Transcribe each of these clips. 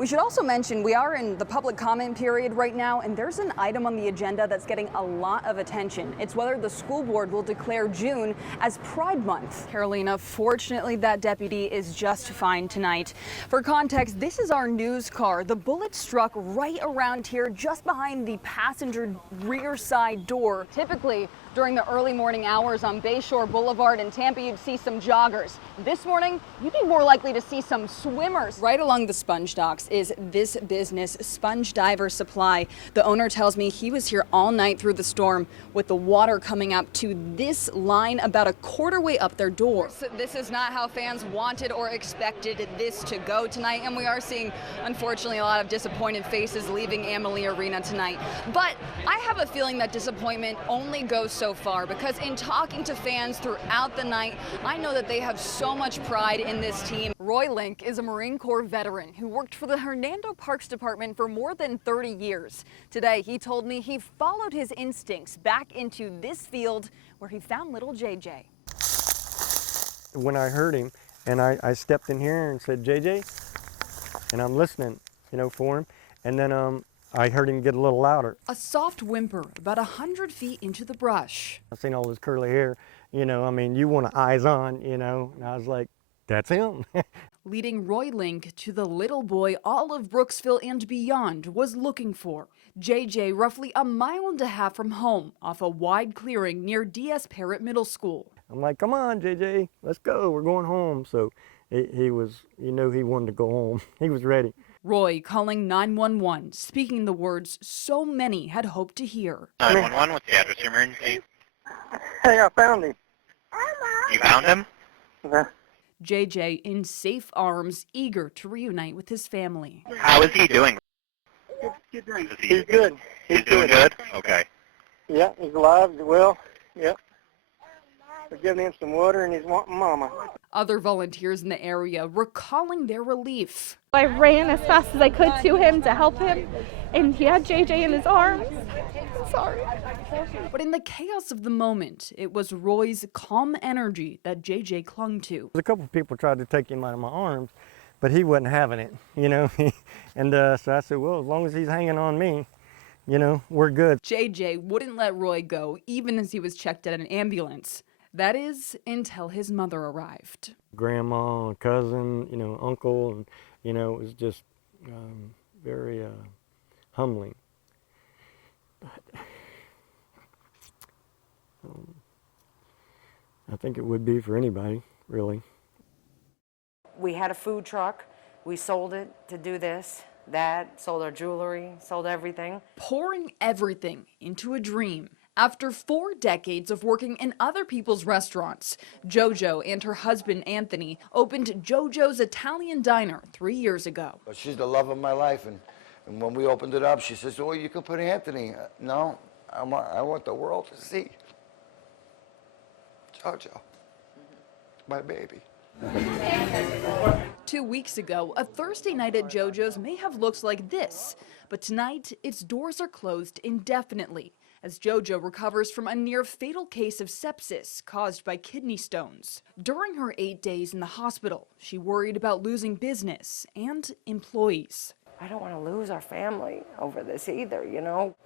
We should also mention we are in the public comment period right now, and there's an item on the agenda that's getting a lot of attention. It's whether the school board will declare June as Pride Month. Carolina, fortunately, that deputy is just fine tonight. For context, this is our news car. The bullet struck right around here, just behind the passenger rear side door. Typically, during the early morning hours on Bayshore Boulevard in Tampa, you'd see some joggers. This morning, you'd be more likely to see some swimmers. Right along the sponge docks is this business, Sponge Diver Supply. The owner tells me he was here all night through the storm with the water coming up to this line about a quarter way up their door. So this is not how fans wanted or expected this to go tonight, and we are seeing, unfortunately, a lot of disappointed faces leaving Amalie Arena tonight. But I have a feeling that disappointment only goes so far, because in talking to fans throughout the night, I know that they have so much pride in this team. Roy Link is a Marine Corps veteran who worked for the Hernando Parks Department for more than 30 years. Today, he told me he followed his instincts back into this field where he found little JJ. When I heard him, and I stepped in here and said, JJ, and I'm listening, for him, and then I heard him get a little louder. A soft whimper about 100 feet into the brush. I seen all his curly hair, you want eyes on, and I was like, that's him. Leading Roy Link to the little boy all of Brooksville and beyond was looking for. JJ, roughly a mile and a half from home, off a wide clearing near D.S. Parrott Middle School. I'm like, come on, JJ, let's go, we're going home. So he was, he wanted to go home. He was ready. Roy calling 911, speaking the words so many had hoped to hear. 911, what's the address of your emergency? Hey, I found him. You found him? Yeah. JJ in safe arms, eager to reunite with his family. How is he doing? He's good. He's doing good? Okay. Yeah, he's alive, he's well. Yep. We're giving him some water and he's wanting mama. Other volunteers in the area recalling their relief. I ran as fast as I could to him to help him, and he had JJ in his arms. Sorry. But in the chaos of the moment, it was Roy's calm energy that JJ clung to. A couple of people tried to take him out of my arms, but he wasn't having it, and so I said, well, as long as he's hanging on me, we're good. JJ wouldn't let Roy go, even as he was checked at an ambulance. That is, until his mother arrived. Grandma, cousin, uncle, and, it was just very humbling. But I think it would be for anybody, really. We had a food truck. We sold it to do this, that, sold our jewelry, sold everything. Pouring everything into a dream. After 4 decades of working in other people's restaurants, JoJo and her husband Anthony opened JoJo's Italian Diner 3 years ago. She's the love of my life, and when we opened it up, she says, "Oh, you could put Anthony." No, I want the world to see JoJo, my baby. 2 weeks ago, a Thursday night at JoJo's may have looked like this, but tonight its doors are closed indefinitely as JoJo recovers from a near-fatal case of sepsis caused by kidney stones. During her 8 days in the hospital, she worried about losing business and employees. I don't want to lose our family over this either,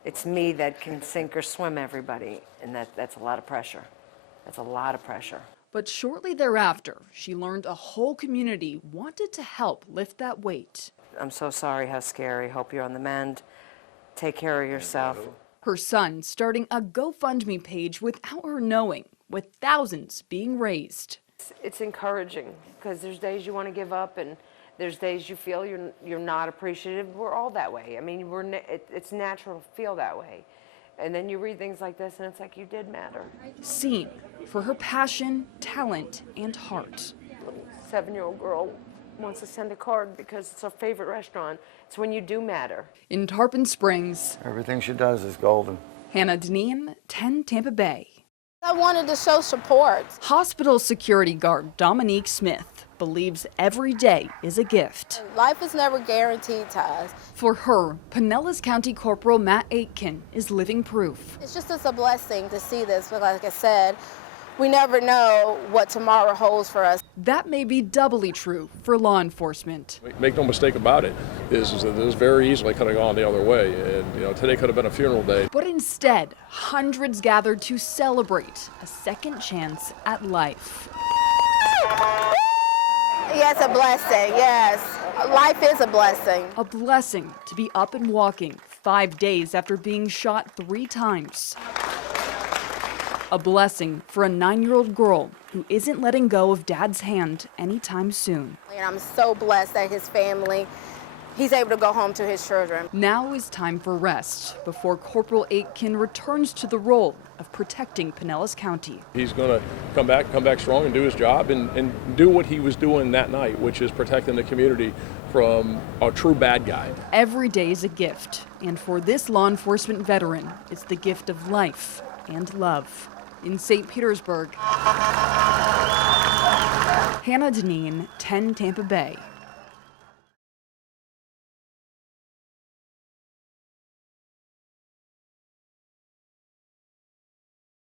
It's me that can sink or swim everybody, and that's a lot of pressure. That's a lot of pressure. But shortly thereafter, she learned a whole community wanted to help lift that weight. I'm so sorry, how scary. Hope you're on the mend. Take care of yourself. Her son starting a GoFundMe page without her knowing, with thousands being raised. It's encouraging, because there's days you want to give up, and there's days you feel you're not appreciative. We're all that way. It's natural to feel that way. And then you read things like this, and it's like you did matter. Seen for her passion, talent, and heart. Little 7-year-old girl wants to send a card because it's her favorite restaurant. It's when you do matter. In Tarpon Springs, Everything she does is golden. Hannah Dineen, 10 Tampa Bay. I wanted to show support. Hospital security guard Dominique Smith believes every day is a gift. Life is never guaranteed to us. For her, Pinellas County Corporal Matt Aitken is living proof. It's just a blessing to see this, but like I said, we never know what tomorrow holds for us. That may be doubly true for law enforcement. Make no mistake about it, is that this very easily could have gone the other way. And, today could have been a funeral day. But instead, hundreds gathered to celebrate a second chance at life. Yes, a blessing, yes. Life is a blessing. A blessing to be up and walking 5 days after being shot 3 times. A blessing for a 9-year-old girl who isn't letting go of Dad's hand anytime soon. And I'm so blessed that his family, he's able to go home to his children. Now is time for rest before Corporal Aitken returns to the role of protecting Pinellas County. He's going to come back strong and do his job and do what he was doing that night, which is protecting the community from a true bad guy. Every day is a gift, and for this law enforcement veteran, it's the gift of life and love. In St. Petersburg, Hannah Dineen, 10 Tampa Bay.